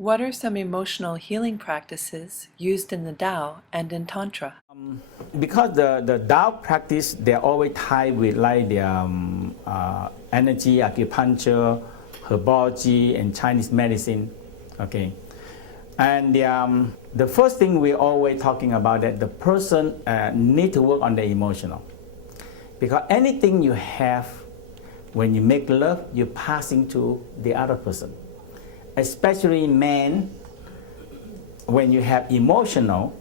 What are some emotional healing practices used in the Tao and in Tantra? Because the Tao practice, they're always tied with like the energy, acupuncture, herbology, and Chinese medicine. Okay, and the first thing we're always talking about that the person need to work on the emotional, because anything you have when you make love, you're passing to the other person. Especially men, when you have emotional,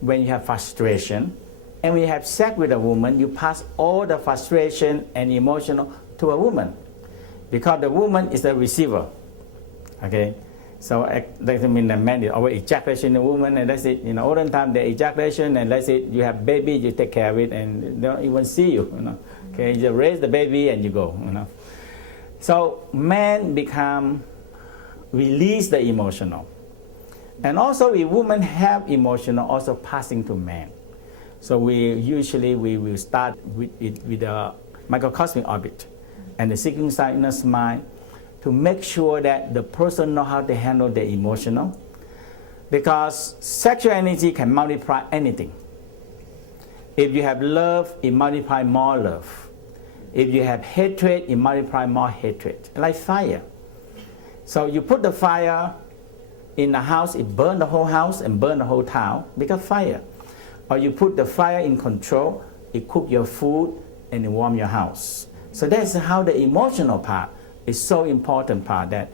when you have frustration, and when you have sex with a woman, you pass all the frustration and emotional to a woman, because the woman is the receiver. Okay, so that doesn't mean the man is always ejaculation in the woman, and that's it. You know, all the time the ejaculation, and that's it. You have baby, you take care of it, and they don't even see you. You know, okay, you just raise the baby and you go. You know, so men become release the emotional. And also if women have emotional, also passing to men. So we will start with the Microcosmic Orbit and the seeking side inner smile to make sure that the person know how to handle the emotional, because sexual energy can multiply anything. If you have love, it multiplies more love. If you have hatred, it multiplies more hatred, like fire. So you put the fire in the house, it burns the whole house and burns the whole town because fire. Or you put the fire in control, it cooks your food and it warms your house. So that's how the emotional part is so important part, that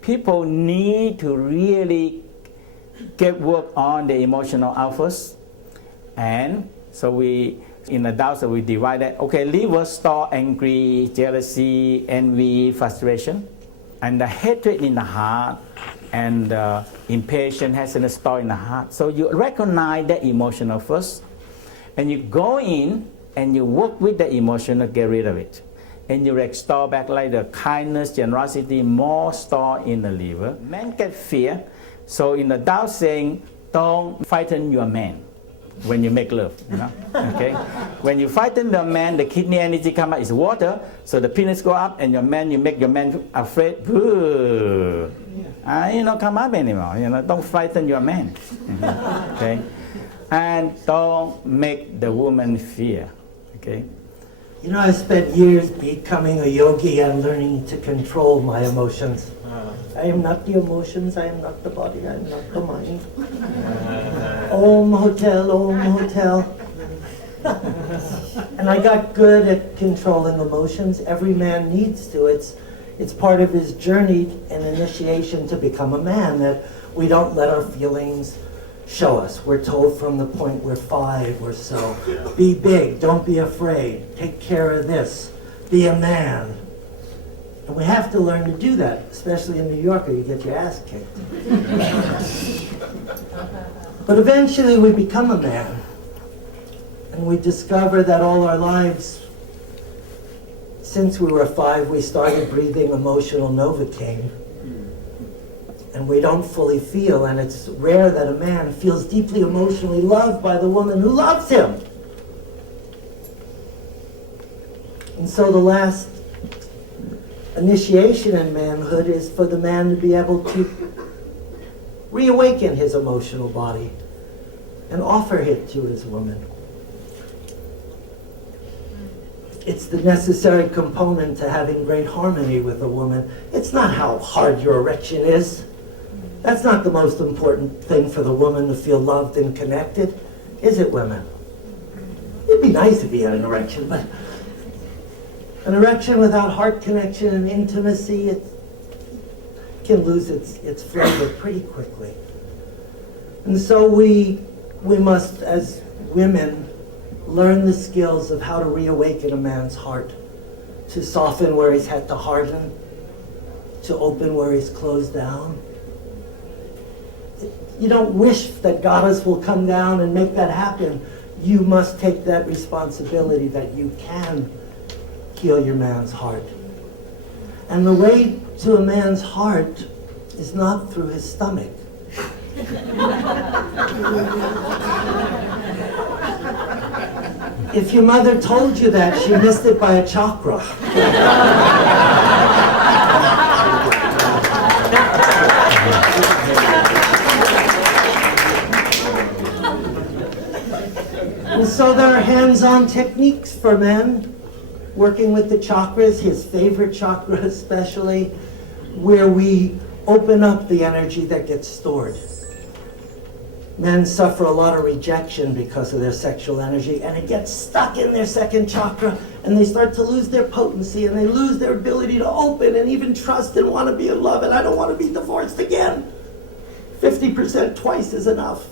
people need to really get work on the emotional outbursts. And so we, in the Tao, so we divide that. Okay, liver store angry, jealousy, envy, frustration. And the hatred in the heart, and impatience has in the store in the heart. So you recognize the emotional first, and you go in and you work with the emotional, get rid of it. And you restore back like the kindness, generosity, more store in the liver. Men get fear. So in the Tao saying, don't frighten your man when you make love, you know? Okay? When you frighten the man, the kidney energy come out is water, so the penis go up, and you make your man afraid. You know, come up anymore. You know, don't frighten your man. Okay? And don't make the woman fear. Okay? You know, I spent years becoming a yogi and learning to control my emotions. I am not the emotions, I am not the body, I am not the mind. Om hotel, om hotel. And I got good at controlling emotions. Every man needs to. It's part of his journey and initiation to become a man, that we don't let our feelings show us. We're told from the point we're 5 or so, be big, don't be afraid, take care of this, be a man. And we have to learn to do that, especially in New York, or you get your ass kicked. But eventually we become a man, and we discover that all our lives, since we were 5, we started breathing emotional Novocaine. And we don't fully feel, and it's rare that a man feels deeply emotionally loved by the woman who loves him. And so the last initiation in manhood is for the man to be able to reawaken his emotional body and offer it to his woman. It's the necessary component to having great harmony with a woman. It's not how hard your erection is. That's not the most important thing for the woman to feel loved and connected, is it, women? It'd be nice if he had an erection, but an erection without heart connection and intimacy, it can lose its flavor pretty quickly. And so we must, as women, learn the skills of how to reawaken a man's heart, to soften where he's had to harden, to open where he's closed down. You don't wish that goddess will come down and make that happen. You must take that responsibility that you can heal your man's heart. And the way to a man's heart is not through his stomach. If your mother told you that, she missed it by a chakra. so there are hands-on techniques for men, working with the chakras, his favorite chakra especially, where we open up the energy that gets stored. Men suffer a lot of rejection because of their sexual energy, and it gets stuck in their second chakra, and they start to lose their potency, and they lose their ability to open and even trust and want to be in love, and I don't want to be divorced again. 50% twice is enough.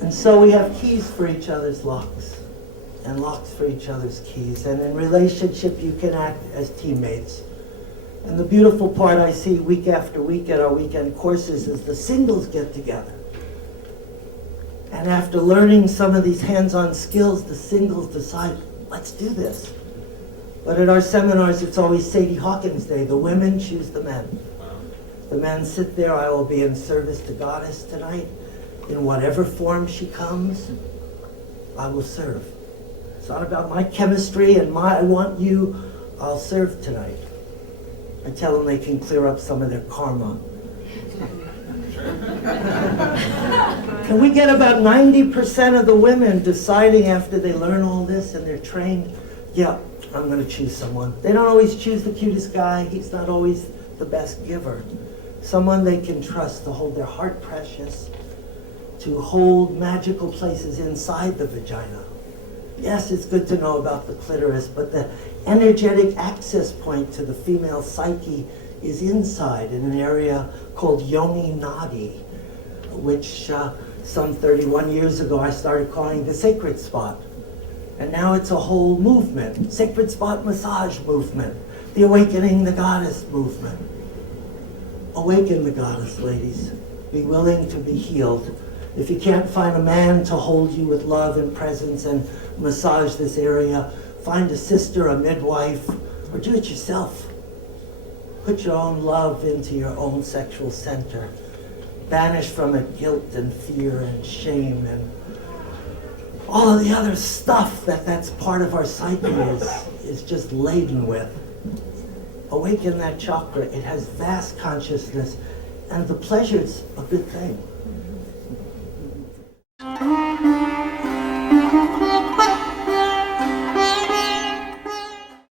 And so we have keys for each other's locks, and locks for each other's keys. And in relationship, you can act as teammates. And the beautiful part I see week after week at our weekend courses is the singles get together. And after learning some of these hands-on skills, the singles decide, let's do this. But at our seminars, it's always Sadie Hawkins Day. The women choose the men. The men sit there, I will be in service to Goddess tonight. In whatever form she comes, I will serve. It's not about my chemistry and I want you, I'll serve tonight. I tell them they can clear up some of their karma. Can we get about 90% of the women deciding after they learn all this and they're trained, yeah, I'm going to choose someone. They don't always choose the cutest guy. He's not always the best giver. Someone they can trust to hold their heart precious, to hold magical places inside the vagina. Yes, it's good to know about the clitoris, but the energetic access point to the female psyche is inside in an area called Yoni Nadi, which some 31 years ago I started calling the sacred spot. And now it's a whole movement, sacred spot massage movement, the awakening the goddess movement. Awaken the goddess, ladies. Be willing to be healed. If you can't find a man to hold you with love and presence and massage this area, find a sister, a midwife, or do it yourself. Put your own love into your own sexual center. Banish from it guilt and fear and shame and all of the other stuff that's part of our psyche is just laden with. Awaken that chakra. It has vast consciousness, and the pleasure's a good thing.